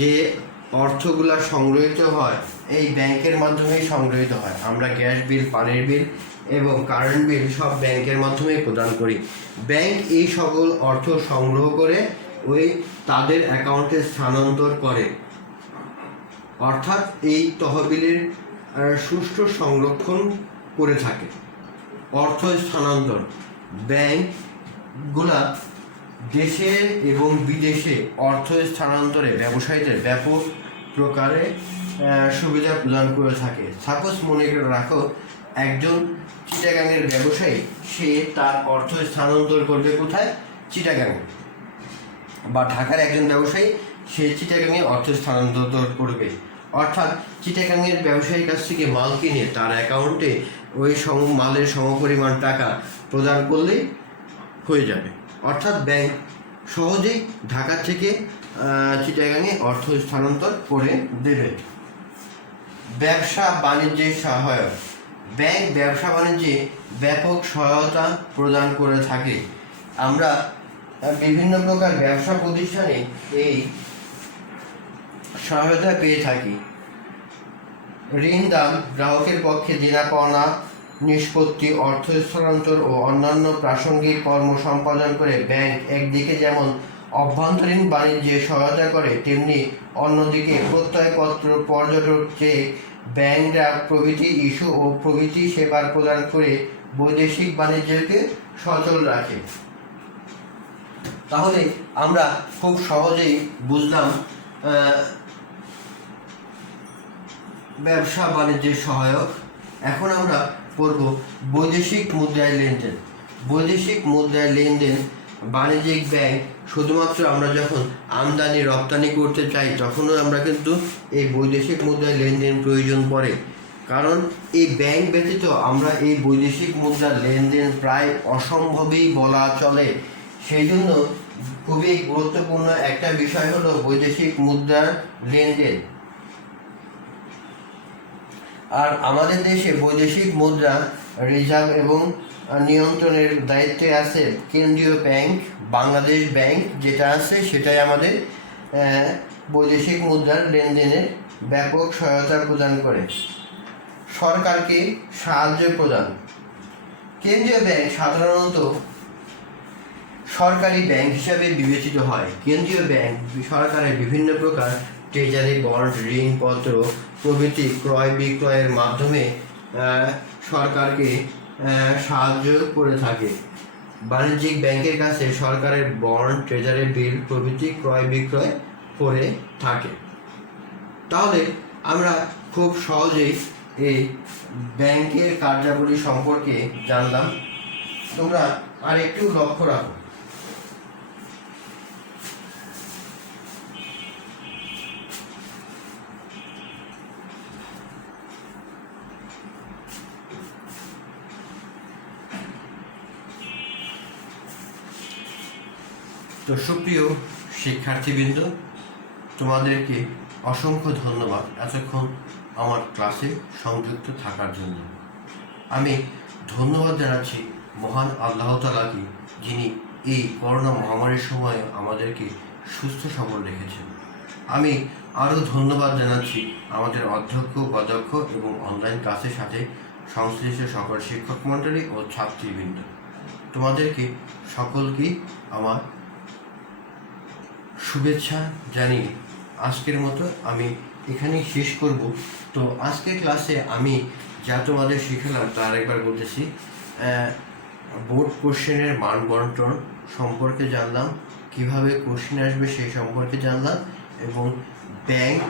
যে অর্থগুলা সংগ্রহিত হয় এই ব্যাংকের মাধ্যমেই সংগ্রহিত হয়। আমরা গ্যাস বিল, পানির বিল এবং কারেন্ট বিল সব ব্যাংকের মাধ্যমেই প্রদান করি। ব্যাংক এই সকল অর্থ সংগ্রহ করে তাদের অ্যাকাউন্টে স্থানান্তর করে। অর্থাৎ এই তহবিলের সুষ্ঠু সংরক্ষণ করে থাকে। অর্থ স্থানান্তর। ব্যাংকগুলা দেশে এবং বিদেশে অর্থ স্থানান্তরে ব্যবসায়ীদের ব্যাপক প্রকারে সুবিধা প্রদান করে থাকে। সাপোজ মনে রাখো, একজন চিটাগাংয়ের ব্যবসায়ী, সে তার অর্থ স্থানান্তর করবে কোথায়? চিটাগাংয়ে। বা ঢাকার একজন ব্যবসায়ী, সে চিটাগাংয়ে অর্থ স্থানান্তর করবে। অর্থাৎ চিটাগাংয়ের ব্যবসায়ীর কাছ থেকে মাল কিনে তার অ্যাকাউন্টে ওই মালের সমপরিমাণ টাকা প্রদান করলেই হয়ে যাবে। অর্থাৎ ব্যাংক সহজেই ঢাকা থেকে চিটাগাংয়ে অর্থ স্থানান্তর করে দেবে। ব্যবসা বাণিজ্যে সহায়ক। ব্যাংক ব্যবসা বাণিজ্যে ব্যাপক সহায়তা প্রদান করে থাকে। আমরা বিভিন্ন প্রকার ব্যবসা প্রতিষ্ঠানে এই সহায়তা পেয়ে থাকি। ঋণ দান, গ্রাহকের পক্ষে দেনা পাওনা নিষ্পত্তি, অর্থ স্থানান্তর ও অন্যান্য প্রাসঙ্গিক কর্ম সম্পাদন করে ব্যাংক একদিকে যেমন অভ্যন্তরীণ বাণিজ্যে সহায়তা করে, তেমনি অন্যদিকে প্রত্যয়পত্র, পর্যটক চেক, ব্যাংক ড্রাফট প্রভৃতি ইস্যু ও প্রভৃতি সেবা প্রদান করে বৈদেশিক বাণিজ্যকে সচল রাখে। তাহলে আমরা খুব সহজেই বুঝলাম ব্যবসা বাণিজ্যের সহায়ক। এখন আমরা পড়ব বৈদেশিক মুদ্রায় লেনদেন। বৈদেশিক মুদ্রায় লেনদেন বাণিজ্যিক ব্যাংক শুধুমাত্র আমরা যখন আমদানি রপ্তানি করতে চাই তখনও আমরা কিন্তু এই বৈদেশিক মুদ্রায় লেনদেন প্রয়োজন পড়ে। কারণ এই ব্যাংক ব্যতীত আমরা এই বৈদেশিক মুদ্রার লেনদেন প্রায় অসম্ভবই বলা চলে। সেই জন্য খুবই গুরুত্বপূর্ণ একটা বিষয় হলো বৈদেশিক মুদ্রার লেনদেন। আর আমাদের দেশে বৈদেশিক মুদ্রা রিজার্ভ এবং নিয়ন্ত্রণের দায়িত্বে আছে কেন্দ্রীয় ব্যাংক, বাংলাদেশ ব্যাংক যেটা আছে সেটাই আমাদের বৈদেশিক মুদ্রার লেনদেনের ব্যাপক সহায়তা প্রদান করে। সরকারকে সাহায্য প্রদান। কেন্দ্রীয় ব্যাংক সাধারণত সরকারি ব্যাংক হিসাবে বিবেচিত হয়। কেন্দ্রীয় ব্যাংক সরকারের বিভিন্ন প্রকার ট্রেজারি বন্ড, ঋণপত্র প্রভৃতি ক্রয় বিক্রয়ের মাধ্যমে সরকারকে সাহায্য করে থাকে। বাণিজ্যিক ব্যাংকের কাছে সরকারের বন্ড, ট্রেজারি বিল প্রভৃতি ক্রয় বিক্রয় করে থাকে। তাহলে আমরা খুব সহজেই এই ব্যাংকের কার্যাবলী সম্পর্কে জানলাম। তোমরা আর একটু লক্ষ্য রাখো। তো সুপ্রিয় শিক্ষার্থীবৃন্দ, তোমাদেরকে অসংখ্য ধন্যবাদ এতক্ষণ আমার ক্লাসে সংযুক্ত থাকার জন্য। আমি ধন্যবাদ জানাচ্ছি মহান আল্লাহ তাআলাকে, যিনি এই করোনা মহামারীর সময়ে আমাদেরকে সুস্থ সবল রেখেছেন। আমি আরও ধন্যবাদ জানাচ্ছি আমাদের অধ্যক্ষ, উপাধ্যক্ষ এবং অনলাইন ক্লাসের সাথে সংশ্লিষ্ট সকল শিক্ষক মণ্ডলী ও ছাত্রীবৃন্দ। তোমাদেরকে সকলকেই আমার শুভেচ্ছা জানিয়ে আজকের মতো আমি এখানেই শেষ করব। তো আজকের ক্লাসে আমি যা তোমাদের শিখালাম তার একবার বলতেছি। বোর্ড কোশ্চেনের মান বন্টন সম্পর্কে জানলাম, কিভাবে কোশ্চেন আসবে সেই সম্পর্কে জানলাম, এবং ব্যাংক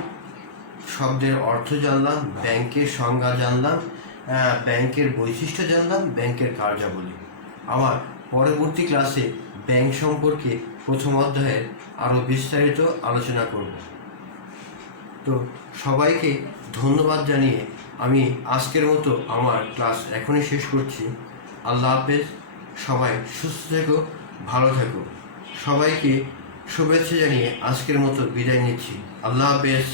শব্দের অর্থ জানলাম, ব্যাংকের সংজ্ঞা জানলাম, ব্যাংকের বৈশিষ্ট্য জানলাম, ব্যাংকের কার্যাবলী। আমার পরবর্তী ক্লাসে ব্যাংক সম্পর্কে প্রথম অধ্যায়ের আরও বিস্তারিত আলোচনা করব। তো সবাইকে ধন্যবাদ জানিয়ে আমি আজকের মতো আমার ক্লাস এখনই শেষ করছি। আল্লাহ হাফেজ। সবাই সুস্থ থেকো, ভালো থেকো। সবাইকে শুভেচ্ছা জানিয়ে আজকের মতো বিদায় নিচ্ছি। আল্লাহ হাফেজ।